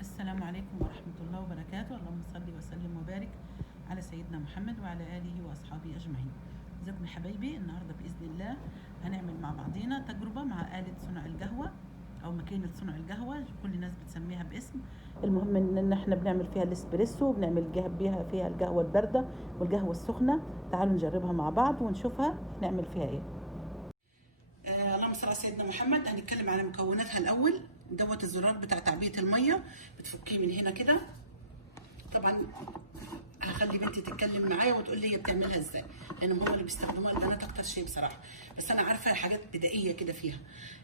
السلام عليكم ورحمة الله وبركاته. اللهم صل وسلم وبارك على سيدنا محمد وعلى آله وأصحابه أجمعين. ازيكم يا حبايبي؟ النهاردة بإذن الله هنعمل مع بعضينا تجربة مع آلة صنع القهوة أو ماكينة صنع القهوة، كل الناس بتسميها باسم. المهم إن احنا بنعمل فيها الاسبريسو وبنعمل بيها فيها القهوة الباردة والقهوة السخنة. تعالوا نجربها مع بعض ونشوفها نعمل فيها ايه. اللهم صل على سيدنا محمد. هنتكلم على مكوناتها الأول. دوت الزرار بتاع تعبئة المية، بتفكيه من هنا كده. طبعا هخلي بنتي تتكلم معايا وتقول لي هي بتعملها ازاي، لان هم اللي بيستخدموها البنات اكتر شيء بصراحه، بس انا عارفه حاجات بدائيه كده فيها.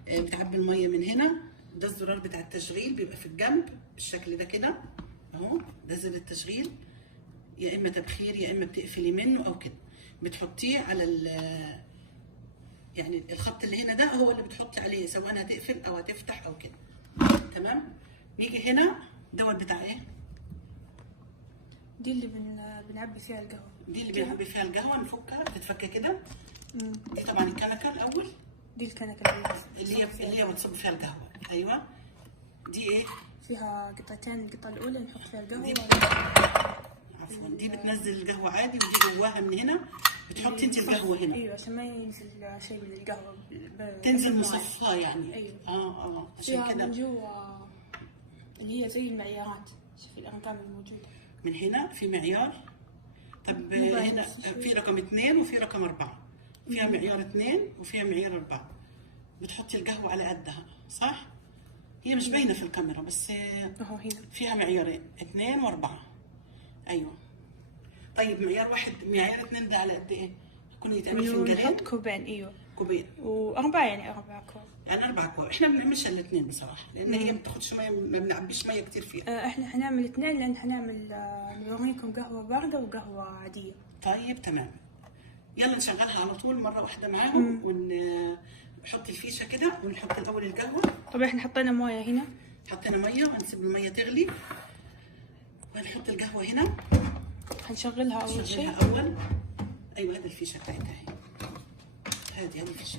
بتعبي الميه من هنا. ده الزرار بتاع التشغيل، بيبقى في الجنب بالشكل ده كده اهو. ده زر التشغيل، يا اما تبخير يا اما بتقفلي منه او كده. بتحطيه على يعني الخط اللي هنا ده هو اللي بتحطي عليه، سواء هتقفل او هتفتح او كده. تمام. نيجي هنا دوت بتاع ايه؟ دي اللي بنعبي فيها القهوة. دي اللي بنعبي فيها القهوة، نفكها بتتفك كده. دي طبعا الكنكة الأول. دي الكنكة اللي هي بتصب فيها القهوة. أيوه. دي إيه؟ فيها قطعتين، القطعة الأولى نحط فيها القهوة. عفوا، دي بتنزل القهوة عادي، ودي جواها من هنا بتحطي انت القهوة هنا. أيوه، عشان ما ينزل شيء من القهوة. تنزل مصفاة يعني. أيوه. عشان كده من جوا اللي هي زي المعيارات. شوفي الأرقام الموجودة. من هنا في معيار. طب هنا في رقم 2 وفي رقم 4. فيها معيار 2 وفيها معيار 4. بتحطي القهوة على قدها، صح؟ هي مش باينة في الكاميرا بس أهو هنا فيها معيارين 2 و4. أيوه. طيب معيار 2 ده على قد إيه؟ يكون يتعمل فنجانين؟ نحط كوبين. أيوه، كوبين. وأربعة، يعني 4 كوب. يعني 4 كوب. احنا ما بنعملش الا 2 بصراحة، لأن هي ما بتاخدش مية، ما بنعبيش مية كتير فيها. احنا حنعمل 2 لأن حنعمل نوريكم قهوة باردة وقهوة عادية. طيب تمام. يلا نشغلها على طول مرة واحدة معاهم ونحط الفيشة كده ونحط الأول القهوة. طبعا احنا حطينا موية هنا. حطينا مية وهنسيب المية تغلي وهنحط القهوة هنا. هنشغلها أول شيء. أول. أيوة، هذه الفيشة بتاعتها هي. هذه الفيشة.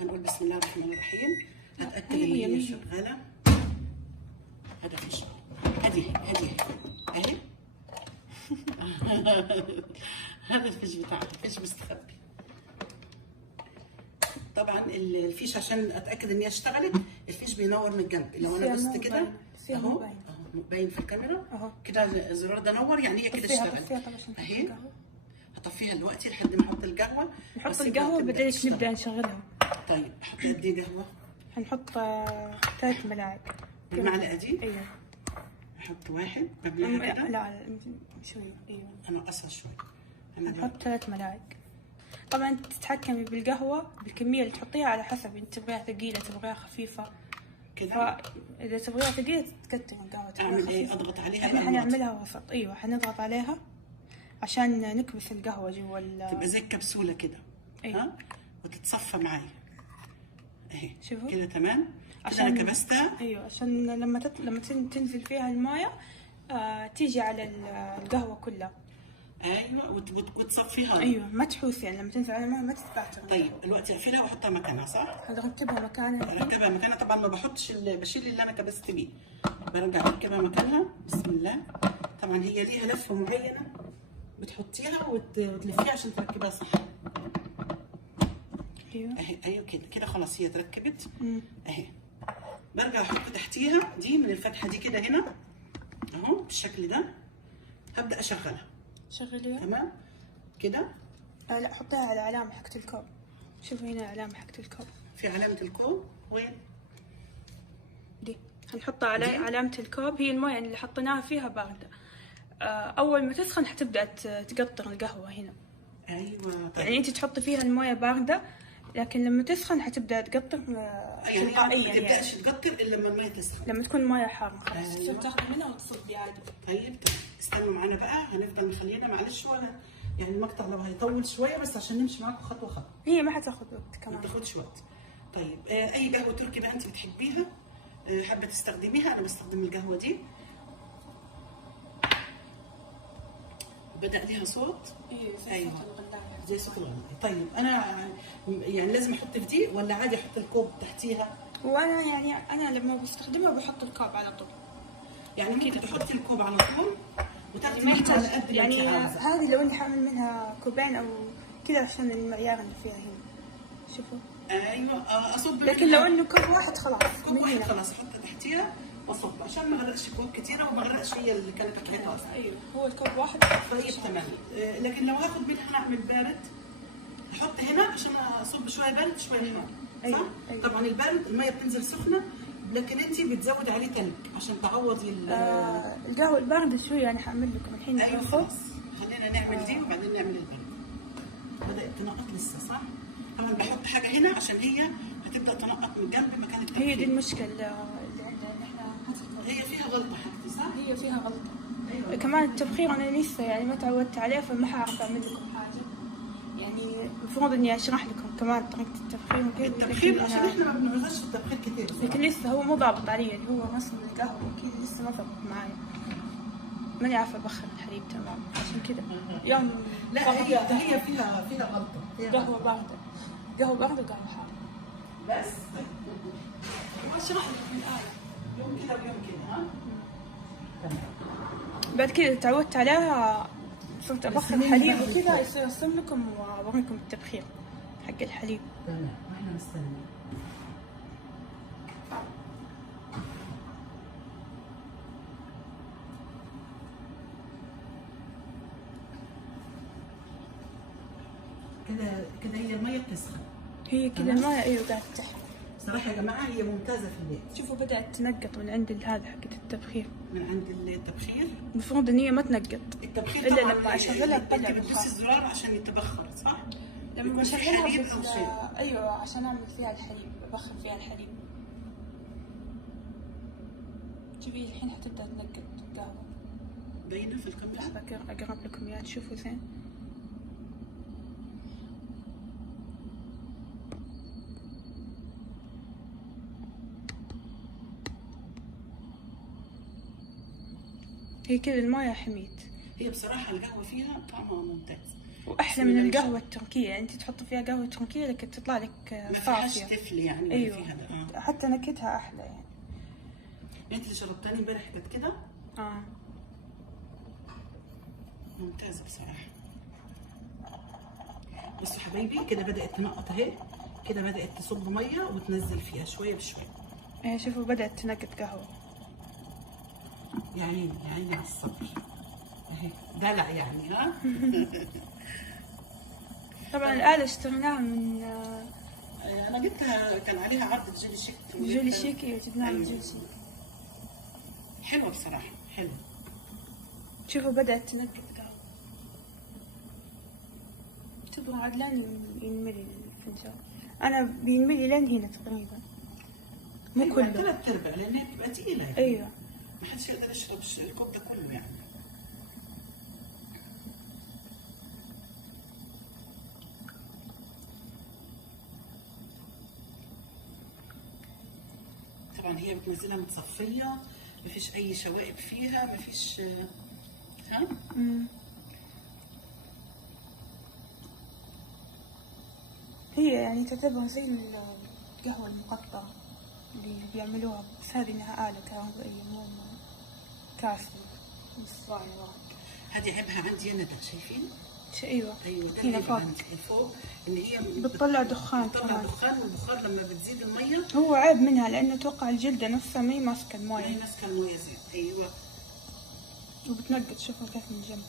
هنقول بسم الله الرحمن الرحيم. هتأكد إن هي شغالة. هذا فيشة. هذه أهي. هذا الفيش بتاعها، الفيش مستخبي. طبعا الفيش عشان اتاكد ان هي اشتغلت، الفيش بينور من الجنب. لو انا دوست كده اهو باين في الكاميرا اهو كده الزرار ده نور، يعني هي كده اشتغلت اهي. هطفيها دلوقتي لحد ما احط القهوه. نحط القهوه بعدين نبدا نشغلها. طيب احط قد ايه قهوه؟ هنحط 3 ملاعق. المعلقه دي؟ ايوه. احط 1 قبلها كده؟ لا شويه. ايوه، انقصها شوي. هنحط 3 ملاعق. طبعا تتحكمي بالقهوة بالكمية اللي تحطيها على حسب انت تبغيها ثقيلة تبغيها خفيفة كده. فإذا تبغيها ثقيلة تكتر القهوة. أعمل إيه؟ أضغط عليها؟ احنا حنعملها وسط. أيوة، حنضغط عليها عشان نكبس القهوة جوا تبقى زي الكبسولة كده. أيوة. ها؟ وتتصفى معايا اهي. شوفوا كده تمام. عشان أنا كبستها. أيوة، عشان لما تنزل فيها الموية تيجي على القهوة كلها. ايوه، وتصفيها. ايوه، ما تحوس، يعني لما تنزل على الماء ما تتبعتر. طيب دلوقتي اقفلها واحطها مكانها، صح؟ هركبها مكانها. اركبها مكانها. طبعا ما بحطش بشيل اللي انا كبست بيه، برجع اركبها مكانها. بسم الله. طبعا هي ليها لفه معينه بتحطيها وتلفيها عشان تركبها صح. ايوه ايوه كده خلاص هي اتركبت اهي. برجع احط تحتيها دي من الفتحه دي كده هنا اهو بالشكل ده. هبدا اشغلها. شغليها تمام كده. لا، حطيها على علامة حقت الكوب. شوفوا هنا علامة حقت الكوب. في علامة الكوب وين؟ دي هنحطها على علامة الكوب. هي الموية اللي حطيناها فيها باردة. أول ما تسخن حتبدأ تقطر القهوة هنا. أيوة. طيب. يعني أنت تحطي فيها الموية باردة، لكن لما تسخن حتبدأ تقطر تلقائيا. ما تبدأش تقطر إلا لما الموية تسخن. لما تكون الموية حارة خلاص تصير تاخذي منها وتصبي عادي. طيب استنوا معانا بقى. هنفضل مخلينا معلش ولا يعني المقطع لو هيطول شوية بس عشان نمشي معاكم خطوة خطوة. هي ما حتاخذ وقت كمان. ما تاخدش وقت. طيب أي قهوة تركي بقى أنت بتحبيها حابة تستخدميها؟ أنا بستخدم القهوة دي. بدأ ليها صوت. ايوه زي صوت الغناء. طيب انا يعني لازم احط في دي ولا عادي احط الكوب تحتيها؟ وانا يعني انا لما بستخدمه بحط الكاب على طول. يعني ممكن تحطي الكوب على طول وتاخدي ما منه يحتاج على قد ما انت يعني عاوزه. هذه لو اني حامل منها كوبين او كذا عشان المعيار اللي فيها هنا. شوفوا. ايوه اصب لكن منها لو انه كوب واحد خلاص كوب من واحد هنا. خلاص احطها تحتيها واصب عشان ما اغرقش كوب كتيره وما اغرقش هي اللي كانت بتاعتها اصلا. ايوه هو الكوب واحد. طيب تمام. لكن لو هاخد منها نعمل بارد احط هنا عشان اصب شويه بارد شويه حار. أيوة. صح؟ أيوة. طبعا البارد الميه بتنزل سخنه لكن انت بتزود عليه تلج عشان تعوضي القهوة الباردة شوي انا حاعمل لكم الحين. ايوه خلاص خلينا نعمل دي وبعدين نعمل البارد. بدات تنقط لسه صح؟ طبعا بحط حاجه هنا عشان هي هتبدا تنقط من جنب مكان التبخير. هي دي المشكلة اللي عندنا إن احنا هي فيها غلطه حقتي صح؟ هي فيها غلطة. ايوه كمان التبخير انا لسه يعني ما تعودت عليه فما حعرف اعمل لكم حاجة. يعني المفروض اني اشرح لكم كمان طريقة التبخير وكذا. التبخير عشان احنا ما بنعوزش في التبخير كتير صراحة. لكن لسه هو مو ضابط علي يعني هو رسم القهوة وكذا لسه ما ضبط معايا. ماني عارفة أبخر الحليب تمام عشان كذا يوم. لا هي فيها غلطه. قهوة باردة قهوة باردة وقهوة حارة. بس واشرح لك من الآلة يوم كذا ويوم كذا ها؟ تمام. بعد كذا تعودت عليها صرت أبخر الحليب وكذا يصير أرسم لكم وأوريكم التبخير حق الحليب. تمام واحنا مستنيين. كده هي الميه بتسخن. هي كذا الماء أيوة قاعدة تحمل. صراحه يا جماعه هي ممتازه في البيت. شوفوا بدأت تنقط من عند هذا حق التبخير. من عند التبخير. المفروض إن هي ما تنقط التبخير إلا طبعا لما أشغلها تطلع انت بتدوسي البخار. الزرار عشان يتبخر صح؟ لما يكون في بشغلها حليب أو شيء. أيوة عشان أعمل فيها الحليب ببخر فيها الحليب. شوفي الحين حتبدأ تنقط القهوة. باينه في الكاميرا. لحظة أقرب لكم إياها تشوفوا زين. هي كذا المايه حميت. هي بصراحه القهوه فيها طعمها ممتاز واحلى من القهوه التركيه يعني انت تحط فيها قهوه تركيه لكن تطلع لك ما فيهاش صافيه. تفل يعني. ايوه فيها حتى نكهتها احلى يعني. انت اللي شربتاني امبارح كانت كده ممتازه بصراحه. بصوا حبايبي كده بدات تنقط اهي. كده بدات تصب ميه وتنزل فيها شويه بشويه. ايه شوفوا بدات تنقط قهوه. يعني على الصبر اهي دلع يعني ها. طبعا الآلة اشتريناها من انا جبتها كان عليها عرض جيلي شيك. جيلي شيك جبناها من جيلي شيك. حلوه بصراحه حلوه. شوفوا بدأت تنقط قهوة. تبغى عاد لين ينملي الفنجان. أنا بينملي لين هنا تقريبا. مو كله. ثلاث ارباع لان هي بتبقى تقيله يعني. أيوه. ما حدش يقدر يشرب الكوب ده كله يعني. طبعا هي بتنزلها متصفيه ما فيش اي شوائب فيها ما فيش ها. هي يعني تعتبر زي القهوة المقطعة اللي بيعملوها بس هذه انها آلة كهربائية مو كاس صغير واحد. هذه عيبها عندي انا ده شايفين؟ ايوه هنا فوق ان هي بتطلع دخان. بتطلع دخان والبخار لما بتزيد الميه هو عيب منها لانه اتوقع الجلدة نفسها ما هي ماسكة المويه. ما هي ماسكة المويه زين. ايوه وبتنقط. شوفوا كيف من الجنب.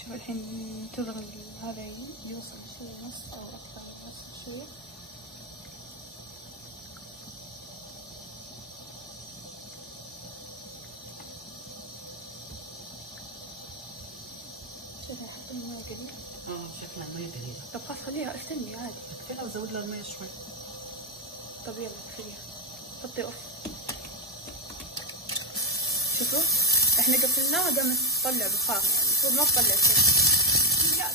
شوفوا الحين ننتظر هذا يوصل شوية نص او اكثر من نص شوية. شوفي حاطين المويه قليل. شكلها الميه قليله. طب خلاص خليها استني عادي. اقفلها وزود لها الميه شوي. طب يلا اقفليها. حطي اوف. شوفوا احنا قفلناها قامت تطلع بخار يعني المفروض ما تطلع شيء. لا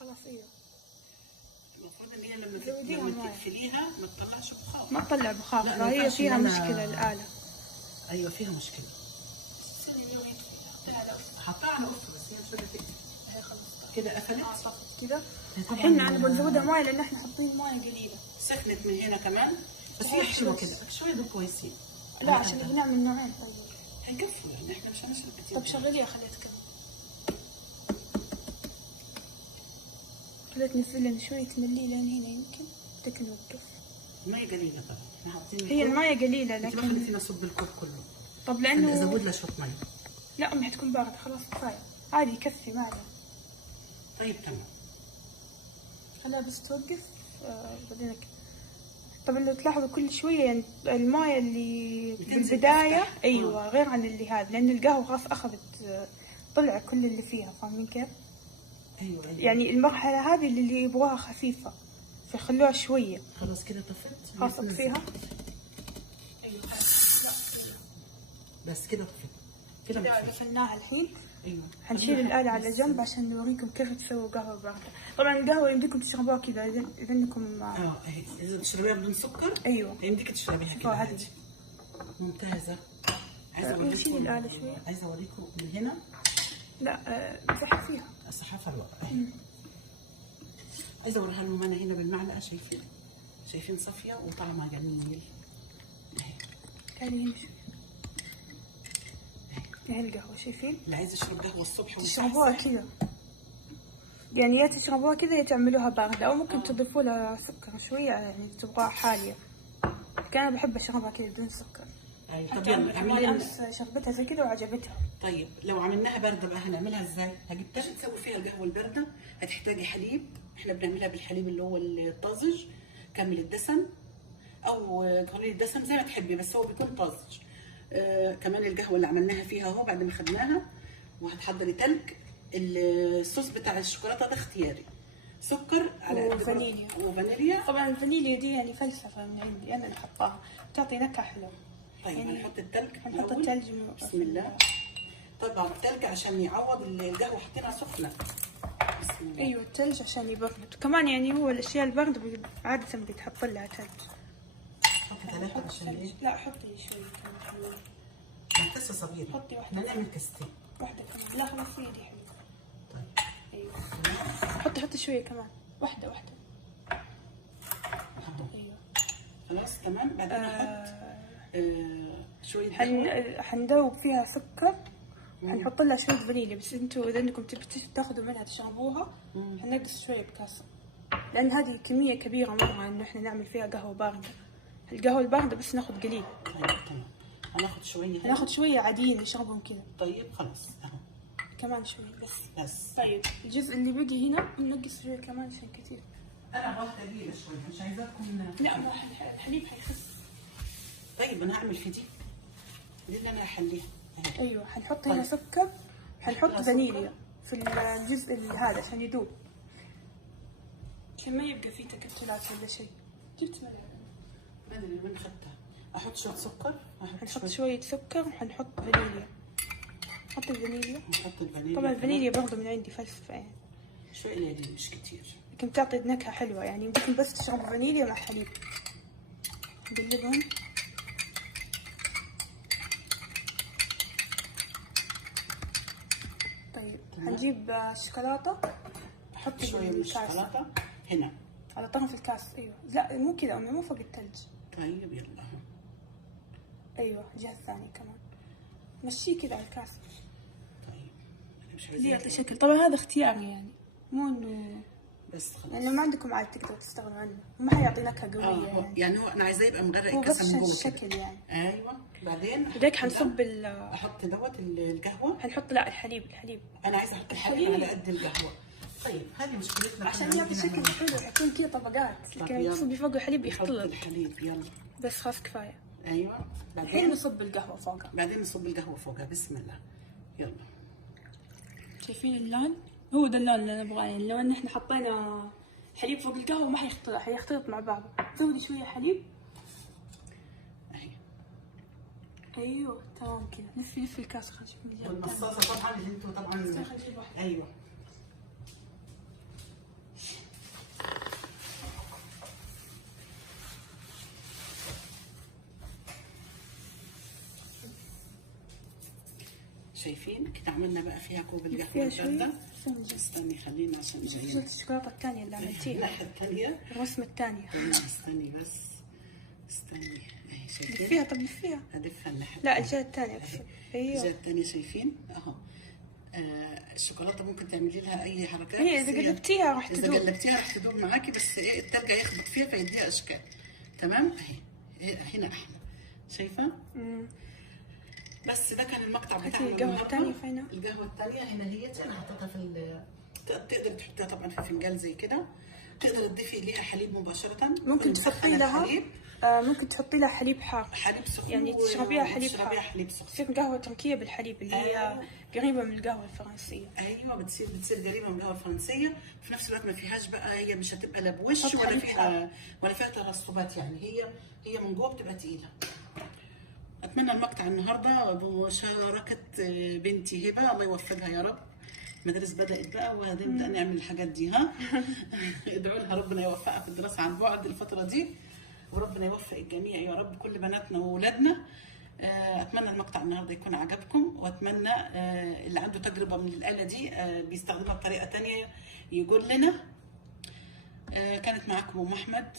خلاص ايوه. المفروض ان هي لما تقفليها ما تطلعش بخار. ما تطلع بخار فهي فيها مشكلة الآلة. ايوه فيها مشكلة. حطها على اوف بس هي شوية تقفل. هي خلاص كده قفلت. كده الحين انا بنزودها مويه لان احنا حاطين مويه قليله. سخنت من هنا كمان بس هي حلوه كده، شويه دول كويسين. لا عشان بنعمل نوعين. طيب هنكفي يعني احنا مش هنشرب كتير. طب شغليها خليها تكمل. خليها تنزل لنا شويه تملي لين هنا يمكن بدك نوقف. المية قليله طبعا احنا حاطين. هي المية قليله لكن لكن ما خليتينا نصب الكوب كله. طب لانه ازود لها شويه مي. لا امي حتكون باردة خلاص كفاية عادي يكفي ما عليه. طيب تمام. خليها بس توقف بعدين طبعا لو تلاحظوا كل شوية يعني المايه اللي بالبداية ايوه غير عن اللي هذا لان القهوة خلاص اخذت طلع كل اللي فيها. فاهمين كيف؟ ايوه يعني المرحلة هذه اللي يبغاها خفيفة فيخلوها شوية. خلاص كده طفت. خلاص اطفيها. ايوه بس كده طفت كده قفلناها الحين. ايوه حنشيل الآلة على جنب عشان نوريكم كيف تسووا قهوة باردة. طبعا القهوة يمديكم تشربوها كذا إذا إنكم اهي اذا تشربيها بدون سكر أيوه يمديك تشربيها كده عادي. ممتازة. عايزة اوريكم. نشيل الآلة شوية. عايزة اوريكم من هنا. لا مسحها فيها. الصحافة الوقت اهي. عايزة اوريها لهم انا هنا بالمعلقة. شايفين صافية وطعمها جميل. اهي. تعالي هنا شوي. هي القهوة شايفين؟ اللي عايز يشرب قهوة الصبح تشربوها كذا يعني يا تشربوها كذا يا تعملوها باردة أو ممكن تضيفوا لها سكر شوية يعني تبغاها حالية. كان أنا بحب أشربها كذا بدون سكر. ايوه طب يلا اعملي أمس شربتها زي كده وعجبتها. طيب لو عملناها باردة بقى هنعملها ازاي؟ هجيب تسوي فيها القهوة الباردة. هتحتاجي حليب. احنا بنعملها بالحليب اللي هو الطازج كامل الدسم او قليل الدسم زي ما تحبي بس هو بيكون طازج. كمان القهوه اللي عملناها فيها اهو بعد ما خدناها. وهتحضري تلج. الصوص بتاع الشوكولاته ده اختياري. سكر على وفانيليا. طبعا الفانيليا دي يعني فلسفه من عندي انا اللي حطاها تعطي نكهه حلوه. طيب يعني هنحط التلج. هنحط التلج بسم الله. طبعا التلج عشان يعوض القهوه حطيناها سخنه. بسم الله. ايوه التلج عشان يبرد كمان يعني هو الاشياء البارده عاده بيتحط لها تلج. حطي ثلاثة عشان ايه؟ لا حطي شوي كمان. كاسة صغيرة. حطي واحدة. نعمل كاستين. واحدة كمان. لا خلاص هي دي حلوة. طيب. ايوه. حطي شوية كمان. واحدة. ايوه. خلاص تمام. بعدين نحط شوية حندوب فيها سكر. حنحط لها شوية فانيليا بس انتوا اذا انكم تاخذوا منها تشربوها حنقص شوية بكاسة. لان هذه كمية كبيرة مرة انه احنا نعمل فيها قهوة باردة. القهوة الباردة بس ناخذ قليل. طيب تمام. هناخذ شوية عاديين نشربهم كذا. طيب خلاص اهو. كمان شوي بس. طيب الجزء اللي بقي هنا بنقص شوي كمان عشان كثير. انا ابغاها تقيلة شوي مش عايزاكم. لا ما الحليب حيخف. طيب انا هعمل في دي اللي انا هحليها. ايوه حنحط هنا سكر. حنحط فانيليا في الجزء هذا عشان يذوب عشان ما يبقى فيه تكتلات ولا شيء. جبت ملعقة ما ادري وين اخذتها. احط شوية سكر. حنحط شوية سكر وحنحط فانيليا. حط الفانيليا. الفانيليا. طبعا الفانيليا برضه من عندي فلسفة يعني. شوية قليل مش كتير. لكن بتعطي نكهة حلوة يعني يمكن بس تشربوا فانيليا مع حليب. نقلبهم. طيب حنجيب الشوكولاتة. حطي شوية من الشوكولاتة هنا على طرف الكاس. ايوه لا مو كذا أمي مو فوق الثلج. طيب يلا. ايوه الجهة الثانية كمان. مشيه كذا على الكاس. طيب مش عايزة يعطي شكل. طبعا هذا اختياري يعني مو انه بس خلاص لانه ما عندكم عاد تقدروا تستغنوا عنه وما حيعطي نكهة قوية يعني هو انا عايزاه يبقى مغرق هو الكاسة من جوه الشكل يعني. ايوه بعدين بدك حنصب احط دوت القهوة. حنحط لا الحليب. انا عايزه احط الحليب على قد القهوه. طيب هذه مشكلتنا عشان يعطي شكل حلو يكون كذا طبقات. لكن تصبي فوق الحليب يختلط. الحليب يلا بس خلاص كفايه. ايوه الحين نصب القهوه فوقها. بعدين نصب القهوه فوقها. بسم الله يلا. شايفين اللون؟ هو ده اللون اللي نبغاه يعني لو ان احنا حطينا حليب فوق القهوه ما حيختلط مع بعض. زودي شويه حليب. ايوه تمام كذا. لفي الكاس. خلينا نشوف من الجهه والمصاصه طبعا اللي انتم طبعا. ايوه شايفين كده عملنا بقى فيها كوب القهوه فيها شوية البارده. سنجة. استني خلينا عشان شفت جايين الشوكولاتة الثانية اللي عملتيها، الناحيه الثانيه. الرسمة الثانية. استني بس استني اهي شايفين. لفيها، طب لفيها. هدفها الناحيه لا الجهة الثانية. الجهه ايوه. الثانيه شايفين اهو. الشوكولاته ممكن تعملي لها اي حركات، هي اذا قلبتيها راح اذا تدوب. قلبتيها راح تدوب معاكي، بس ايه التلج هيخبط فيها فيديها اشكال. تمام اهي هنا احلى شايفه. بس ده كان المقطع بتاعنا القهوة الثانية فين؟ القهوه الثانيه هنا هي انا حطيتها في تقدر تحطيها طبعا في فنجان زي كده. تقدر تضيفي ليها حليب مباشره. ممكن تحطي لها ممكن تحطي لها حليب حار، حليب سخن، يعني تشربيها حليب تشربيها حار. حليب سخن. تصير قهوة تركية بالحليب اللي هي قريبة من القهوة الفرنسية. ايوه بتصير قريبه من القهوه الفرنسيه، في نفس الوقت ما فيهاش بقى، هي مش هتبقى لا بوش ولا فيها ترسبات، يعني هي من جوه بتبقى تقيله. اتمنى المقطع النهارده بمشاركه بنتي هبه، الله يوفقها يا رب. المدارس بدات بقى وهنبدا نعمل الحاجات دي، ها. ادعوا لها ربنا يوفقها في الدراسه عن بعد الفتره دي، وربنا يوفق الجميع يا رب، كل بناتنا واولادنا. اتمنى المقطع النهارده يكون عجبكم، واتمنى اللي عنده تجربه من الاله دي بيستخدمها بطريقه ثانيه يقول لنا. كانت معاكم ام احمد،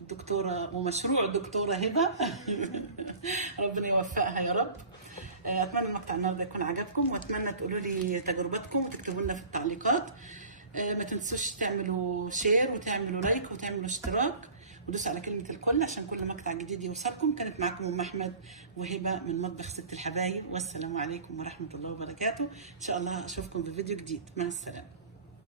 الدكتوره ومشروع الدكتوره هبه. ربنا يوفقها يا رب. اتمنى المقطع النهارده يكون عجبكم، واتمنى تقولوا لي تجربتكم وتكتبوا لنا في التعليقات. ما تنسوش تعملوا شير وتعملوا لايك وتعملوا اشتراك ودوسوا على كلمه الكل عشان كل مقطع جديد يوصلكم. كانت معاكم ام احمد وهبه من مطبخ ست الحبايب، والسلام عليكم ورحمه الله وبركاته. ان شاء الله اشوفكم في فيديو جديد، مع السلامه.